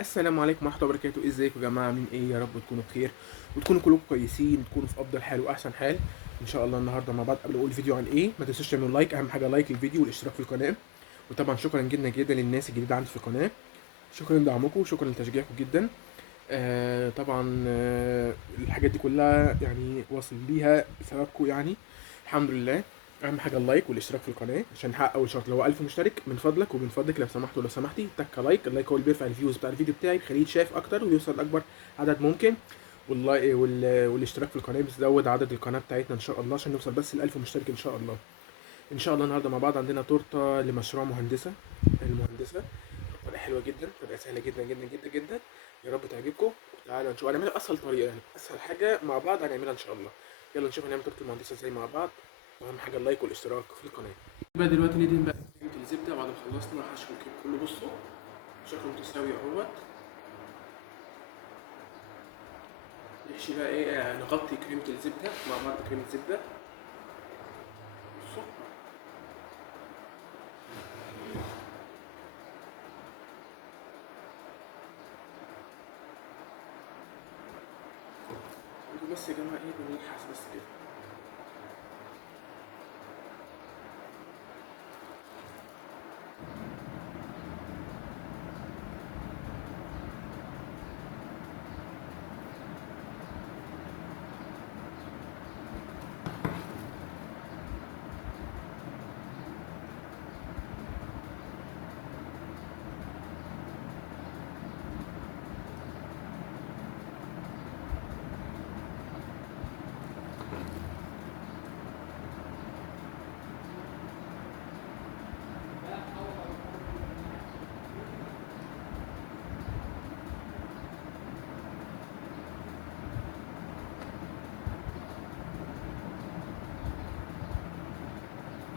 السلام عليكم ورحمة الله وبركاته. ازيكم يا جماعة؟ عاملين ايه؟ يا رب تكونوا بخير وتكونوا كلكم كويسين وتكونوا في افضل حال واحسن حال ان شاء الله. النهارده مع بعض. قبل ما اقول الفيديو عن ايه، ما تنسوش تعملوا لايك، اهم حاجة لايك للفيديو والاشتراك في القناة. وطبعا شكرا جدا جدا للناس الجديدة عندي في القناة، شكرا لدعمكم وشكرا لتشجيعكم جدا. طبعا الحاجات دي كلها يعني واصل ليها بسببكم يعني. الحمد لله. اهم حاجه اللايك والاشتراك في القناه عشان نحقق اول شرط اللي هو 1000 مشترك. من فضلك ومن فضلك لو سمحت ولو سمحتي تك لايك. اللايك هو اللي بيرفع الفيوز بتاع الفيديو بتاعي، بيخليه يتشاف اكتر ويوصل لاكبر عدد ممكن. والاشتراك في القناه بيزود عدد القناه بتاعتنا ان شاء الله عشان نوصل بس ل 1000 مشترك ان شاء الله. ان شاء الله النهارده مع بعض عندنا تورته لمشروع مهندسه المهندسه. طريقه حلوه جدا، طريقه سهله جدا جدا جدا جدا. يا رب تعجبكم. تعالوا نشوف هنعملها باسهل طريقه، يعني اسهل حاجه مع بعض هنعملها ان شاء الله. يلا نشوف هنعمل تورته المهندسه ازاي مع بعض. واهم حاجه اللايك والاشتراك في القناه. بقى دلوقتي ندهن بقى كريمه الزبده بعد ما خلصنا حشو الكيك كله. بصوا شكله متساوي اهوت. نحشي بقى ايه، نغطي كريمه الزبده مع بعض كريمه زبده. بصوا بس يا جماعه ايه، بنلحس بس كده.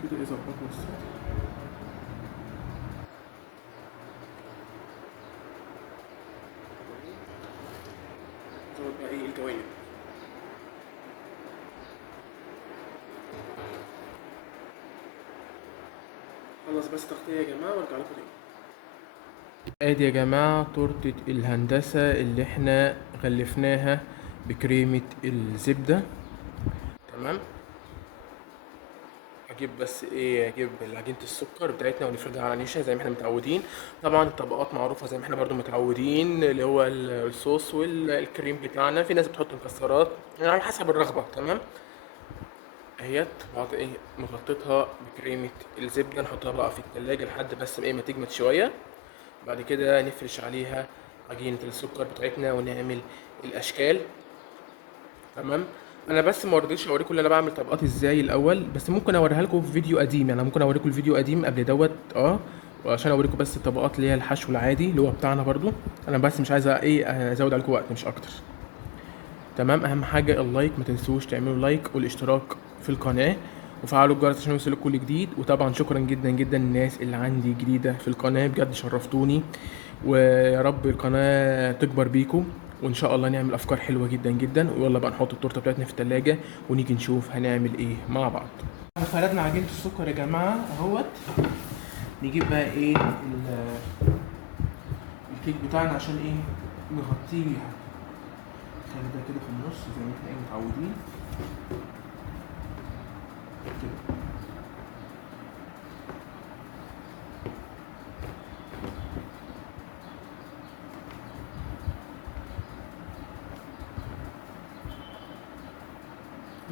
كده ايه، ظبطنا الصوت. نزود بقى ايه الجوانب. خلص بس تغطيه يا جماعه وارجع لكم تاني. ادي يا جماعة تورتة الهندسة اللي احنا غلفناها بكريمة الزبدة. تمام. اجيب عجينة السكر بتاعتنا ونفردها على نشا زي ما احنا متعودين. طبعا الطبقات معروفة زي ما احنا برضو متعودين، اللي هو الصوص والكريم بتاعنا. في ناس بتحط مكسرات يعني على حسب الرغبة. تمام. اهيت بعد ايه مغطيتها بكريمة الزبدة، نحطها بقى في التلاجة لحد بس ايه ما تجمد شوية. بعد كده نفرش عليها عجينة السكر بتاعتنا ونعمل الأشكال. تمام. أنا بس ما رضيتش أوريكم اللي أنا بعمل طبقات إزاي الأول، بس ممكن أوريها لكم في فيديو قديم. يعني أنا ممكن أوريكم الفيديو قديم قبل دوت وعشان أوريكم بس الطبقات اللي هي الحشو العادي اللي هو بتاعنا برضو. أنا بس مش عايز إيه أزود عليكم وقت مش أكتر. تمام. أهم حاجة اللايك، ما تنسوش تعملوا لايك والاشتراك في القناة وفعلوا الجرس عشان يوصلك كل جديد. وطبعا شكرا جدا جدا للناس اللي عندي جديدة في القناة، بجد شرفتوني. ويا رب القناة تكبر بيكم وان شاء الله نعمل افكار حلوة جدا جدا. ويلا بقى نحط التورتة بتاعتنا في التلاجة ونيجي نشوف هنعمل ايه مع بعض. فردنا عجينة السكر يا جماعة اهوت. نجيب بقى ايه الكيك بتاعنا عشان ايه نغطيه. خلي ده كده في النص زي ما احنا ايه متعودين كده.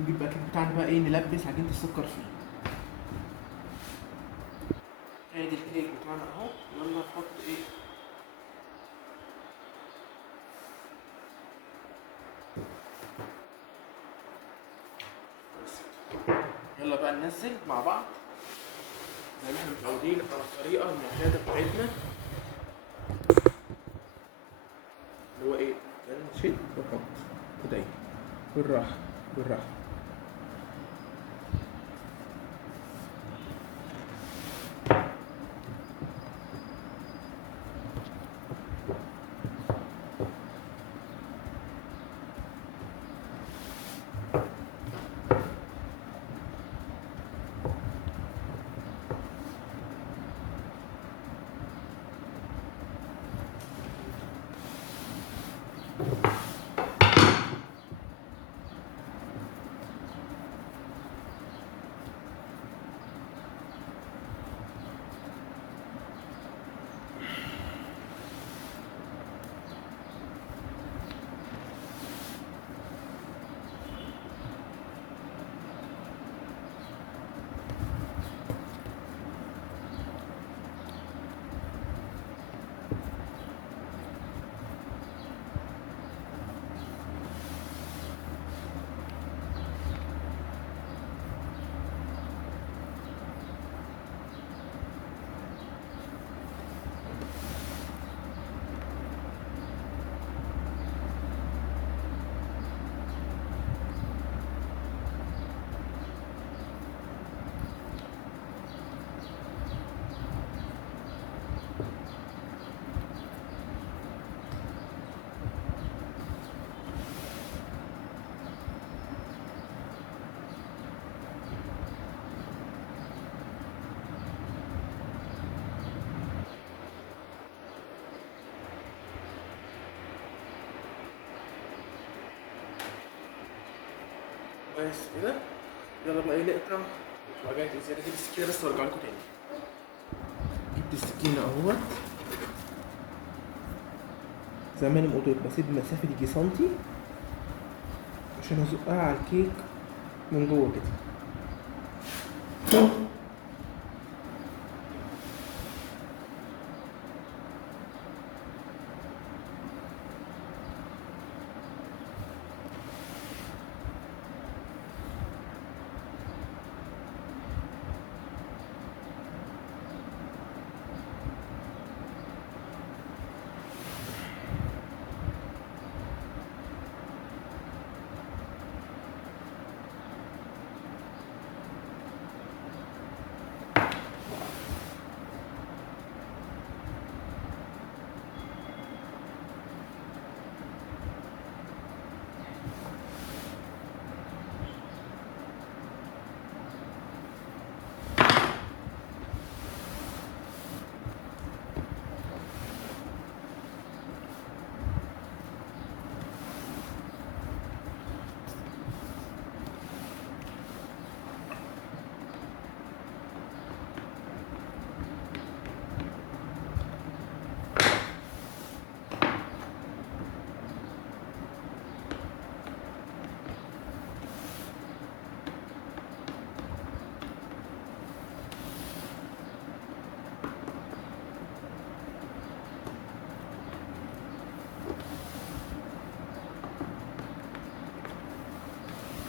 نجيب بقى الكيك بتاعنا بقى ايه نلبس عجينة السكر فيه. ادي الكيك بتاعنا اهو. يلا نحط ايه بس كده. يلا بقى ننزل مع بعض زي ما احنا متعودين على الطريقة المعتادة بتاعتنا اللي هو ايه، نشيل ونحط كده ايه بالراحة بالراحة. بس كده. يلا بقى ايه نقطع. مش وجعت زياده، اجيب السكينه بس وارجع لكم تاني. جبت السكينه اهوت. زي ما انا قلت لك بسيب مسافه يجي سنتي عشان ازقها على الكيك من جوه كده.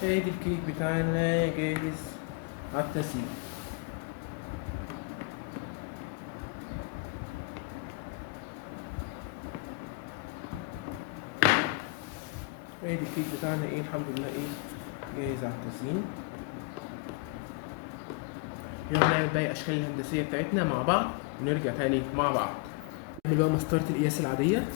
ادي الكيك بتاعنا جاهز على التسييح. ادي الكيك بتاعنا ايه الحمد لله ايه جاهز على التزيين. يلا نعمل بقى الاشكال الهندسيه بتاعتنا مع بعض ونرجع تاني مع بعض. نعمل بقى مسطره القياس العاديه.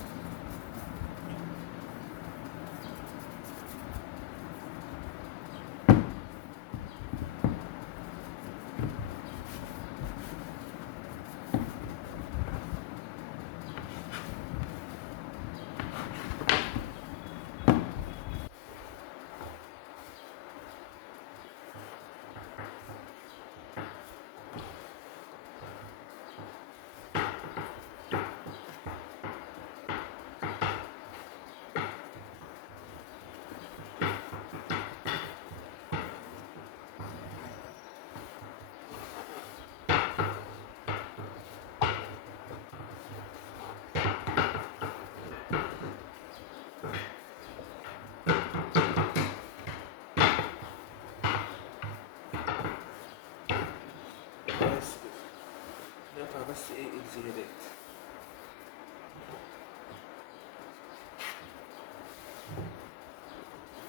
بس كده نقطع بس ايه الزيادات.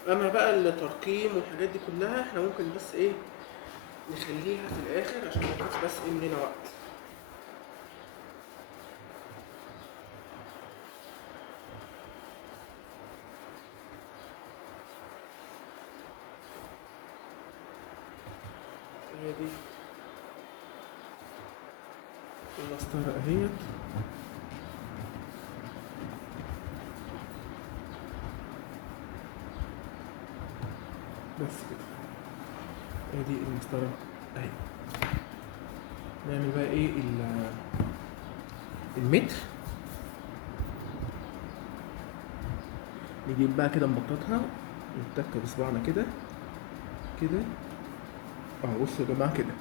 اما بقى الترقيم والحاجات دي كلها احنا ممكن بس ايه نخليها في الاخر عشان ما ياخدش بس ايه مننا وقت. هي دي المسطرة اهيت. بس كده ادي المسطرة اهي. نعمل بقى ايه المتر. نجيب بقى كده نبططها نتك بصباعنا كده كده اهو. بصوا يا جماعة كده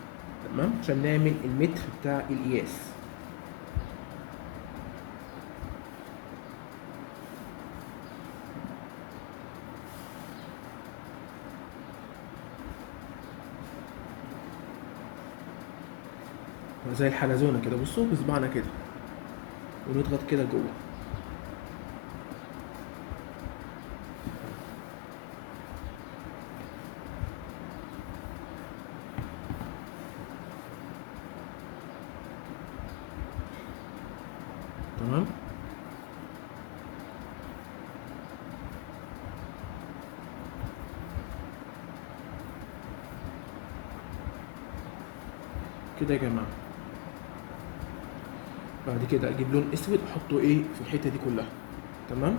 تمام عشان نعمل المتر بتاع القياس. زي الحلزونة كده بصوا بصباعنا كده ونضغط كده جوه. تمام كده يا جماعة. بعد كده اجيب لون اسود احطه ايه في الحتة دي كلها. تمام.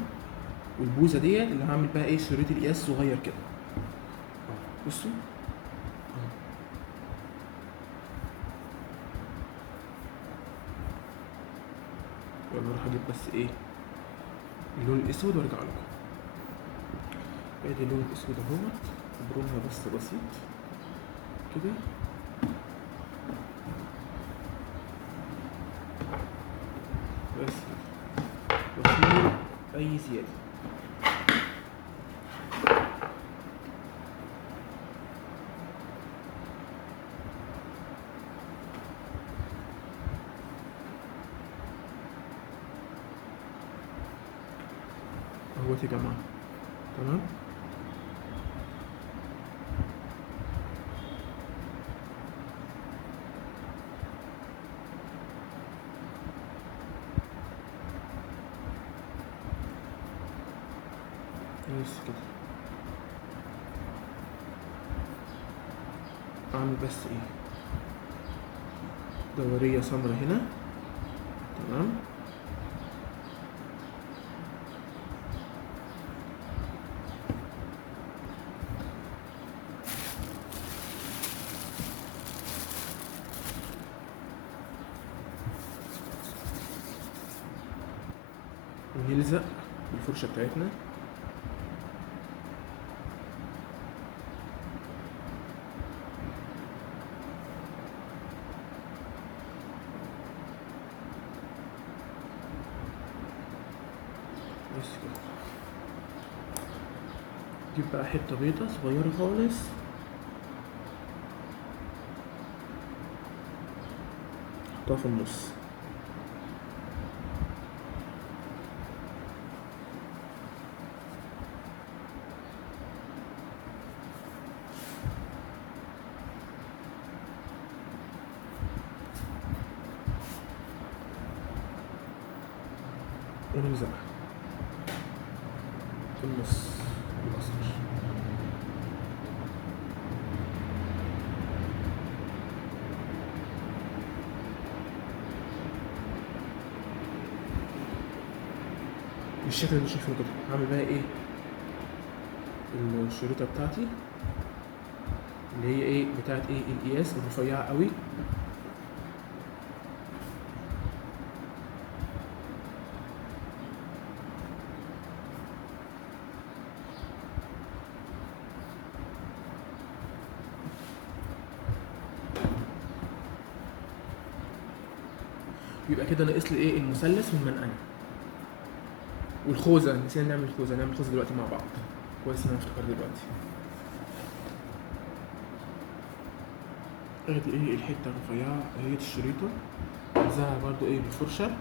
والبوزة ديت اللي هعمل بقى ايه شريط القياس صغير كده. بصوا اهو. يلا اروح اجيب بس ايه اللون الاسود وارجع لكم. ادي اللون الاسود اهوت، ابرمها بس بسيط كده. بس واشيل اي زياده. اهوت يا جماعه، تمام. بس كده. اعمل بس ايه دوريه سمرا هنا، تمام. ونلزق بالفرشه بتاعتنا. بس كده. جيب بقى حته بيضه صغيره خالص، حطها في النص. ونلزقها في النص الأصفر. بالشكل اللي شايفينه كده. هعمل بقى ايه الشريطة بتاعتي اللي هي ايه بتاعت ايه القياس الرفيعة قوي. يبقى كده ناقص لي ايه المثلث والمنقنة والخوذة. نسينا نعمل خوذة، نعمل خوذة دلوقتي مع بعض. كويس ان انا افتكرت دلوقتي. ادي ايه الحتة الرفيعة هي الشريطة، عايزاها برضو ايه بالفرشة.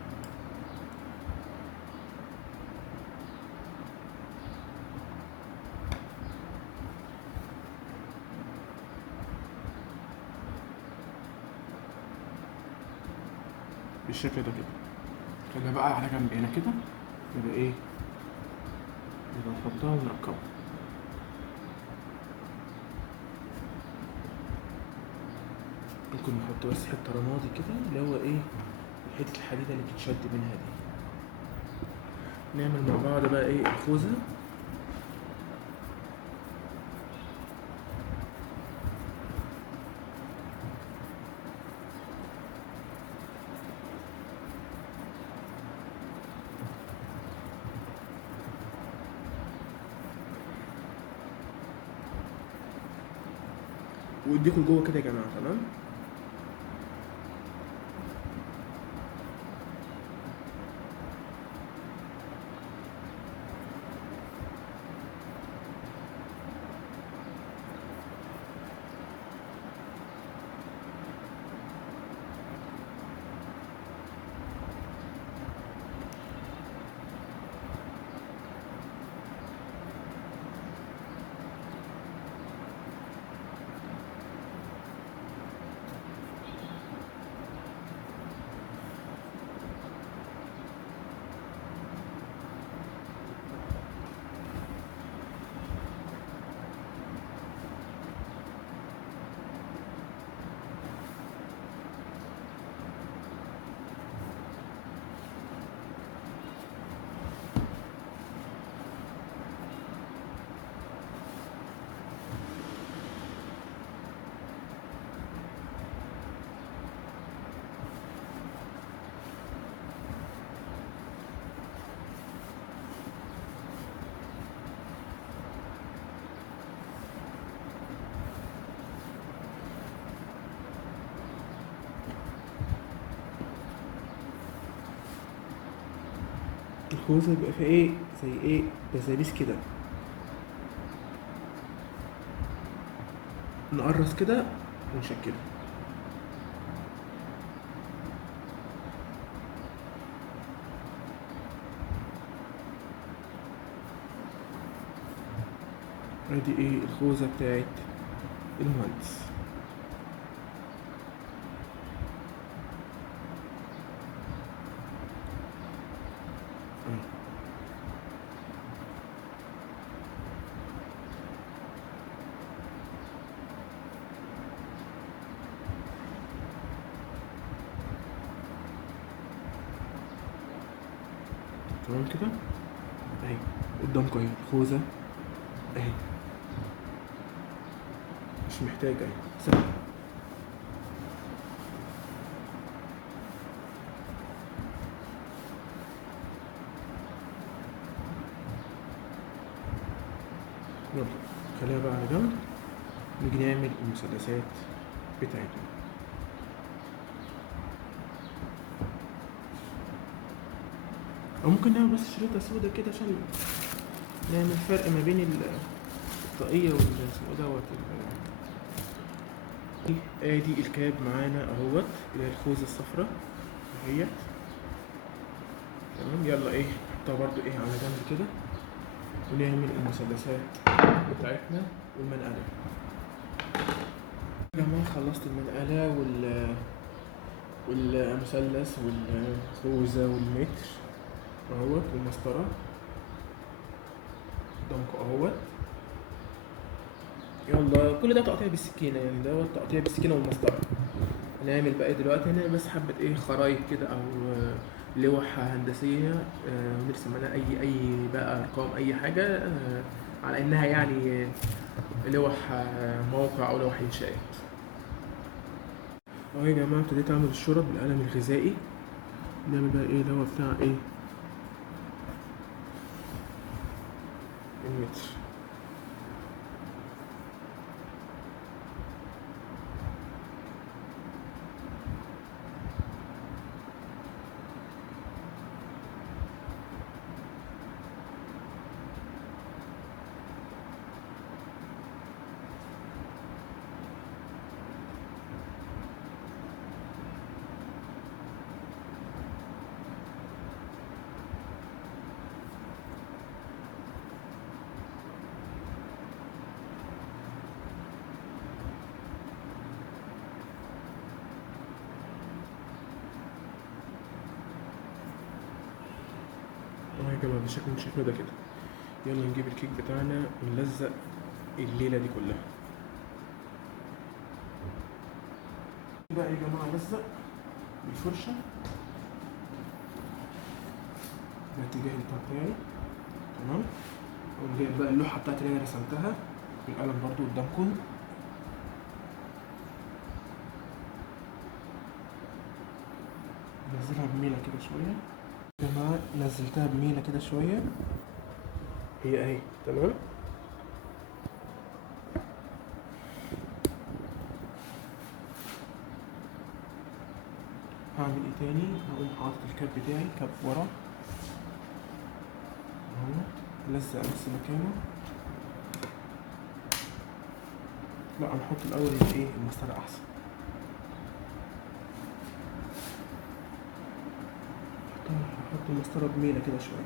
بالشكل ده كده. خليها بقى على جنب هنا كده. يبقى ايه يبقى نحطها ونركبها. ممكن نحط بس حته رمادي كده اللي هو ايه حته الحديده اللي بتتشد منها دي. نعمل مع بعض بقى ايه الخوذه. واديكوا لجوه كده يا جماعه، تمام. الخوذة بيبقى فيها ايه، زي ايه، بزابيس كده، نقرص كده ونشكله. ادي ايه الخوذة بتاعت المهندس. تمام كده اهي قدامكم اهي الخوذة اهي، مش محتاجة اهي سهل. يلا خليها بقى على جنب، نيجي نعمل المثلثات بتاعتنا. او ممكن نعمل بس شريطة سودا كده عشان نعمل فرق ما بين الطاقية والاسمه دوت ادي الكاب معانا اهوت، اللي هي الخوذة الصفراء اهيت. تمام يلا ايه نحطها برضو ايه على جنب كده، ونعمل المثلثات بتاعتنا والمنقلة. يا جماعة خلصت المنقلة والمثلث والخوذة والمتر اهوت والمسطرة قدامكم اهوت. يلا كل ده تقطيع بالسكينة، يعني دوت تقطيع بالسكينة والمسطرة. هنعمل بقى دلوقتي هنا بس حبة ايه خرايط كده او لوح هندسية، ونرسم عليها اي بقى ارقام اي حاجة، على انها يعني لوح موقع او لوح انشاءات. اهو يا جماعة ابتديت اعمل الشرط بالقلم الغذائي. نعمل بقى ايه اللي هو بتاع ايه المتر. اهو يا جماعة بالشكل اللي شايفينه ده كده. يلا نجيب الكيك بتاعنا ونلزق الليلة دي كلها. بقى يا جماعة نلزق بالفرشة باتجاه بتاعي. تمام. اقوم جايب بقى اللوحة بتاعتي اللي انا رسمتها بالقلم برضو قدامكم. نزلها بميلة كده شوية يا جماعة، نزلتها بميلة كده شوية هي اهي. تمام. هعمل ايه تاني، هقوم حاطط الكاب بتاعي كاب ورا اهو، لزق بس مكانه. لا هنحط الاول الايه المسطرة احسن. هحط المسطرة بميلة كده شوية.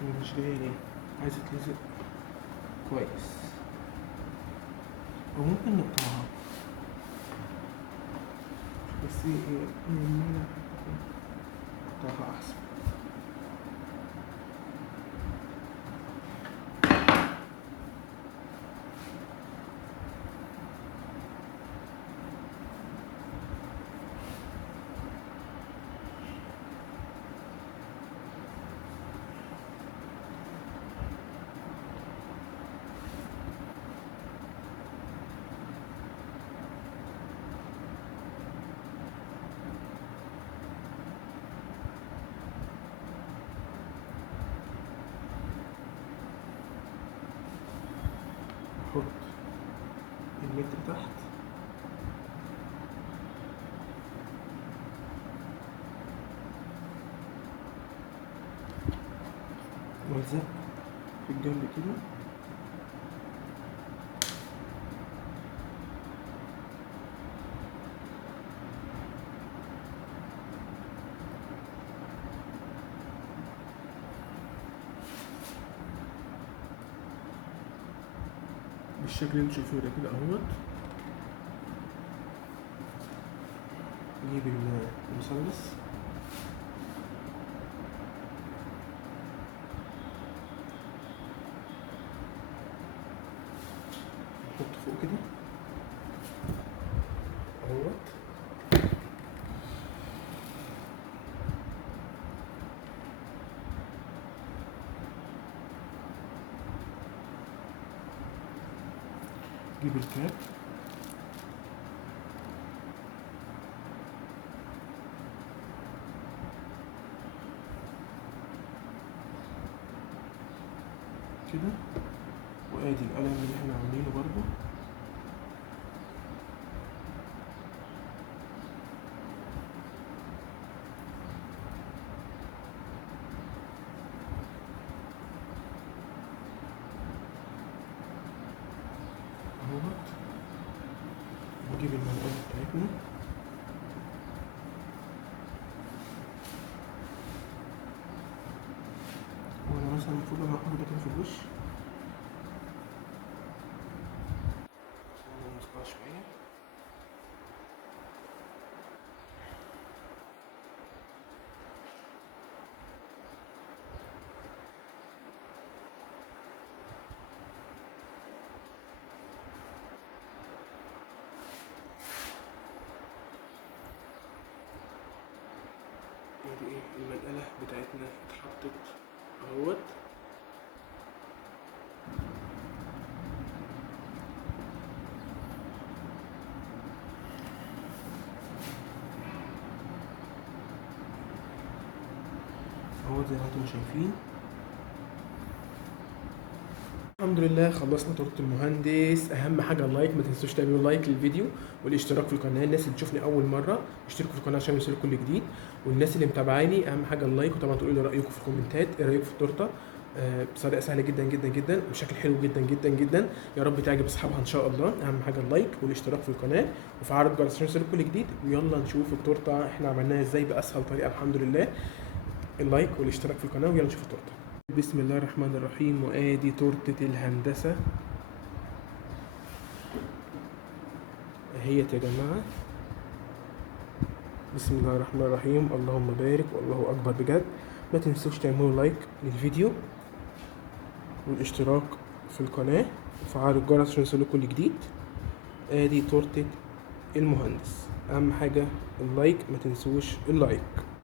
هي مش جاية ليه، عايزة تلزق كويس، او ممكن نقطعها بس ايه الميلة نقطعها احسن. نحط المتر تحت والزق في الجنب كده. بالشكل اللي انتوا شايفينه ده كده اهوت. نجيب المثلث نحطه فوق كده اهوت. نجيب الكاب كده، وادي القلم اللي احنا عاملينه برضو. اهوت. نجيب المنقلة بتاعتنا وانا مثلا المفروض انا هحط ده كده في الوش شوية. ادي ايه المنقلة بتاعتنا اتحطت اهوت. اهوت زي ما انتم شايفين. الحمد لله خلصنا تورته المهندس. اهم حاجه اللايك، ما تنسوش تعملوا لايك للفيديو والاشتراك في القناه. الناس اللي تشوفني اول مره اشتركوا في القناه عشان يوصلكوا كل جديد، والناس اللي متابعاني اهم حاجه اللايك. وطبعا تقولوا لي رايكم في الكومنتات، ايه رايكم في التورته بطريقه سهله جدا جدا جدا وبشكل حلو جدا جدا جدا. يا رب تعجب اصحابها ان شاء الله. اهم حاجه اللايك والاشتراك في القناه وفعل الجرس عشان يوصلكوا كل جديد. ويلا نشوف التورته احنا عملناها ازاي باسهل طريقه. الحمد لله اللايك والاشتراك في القناه ويلا نشوف التورته. بسم الله الرحمن الرحيم. وادي تورته الهندسه اهيت يا جماعه. بسم الله الرحمن الرحيم. اللهم بارك والله اكبر بجد. ما تنسوش تعملوا لايك للفيديو والاشتراك في القناه وفعلوا الجرس عشان يوصلكوا كل جديد. ادي تورته المهندس. اهم حاجه اللايك، ما تنسوش اللايك.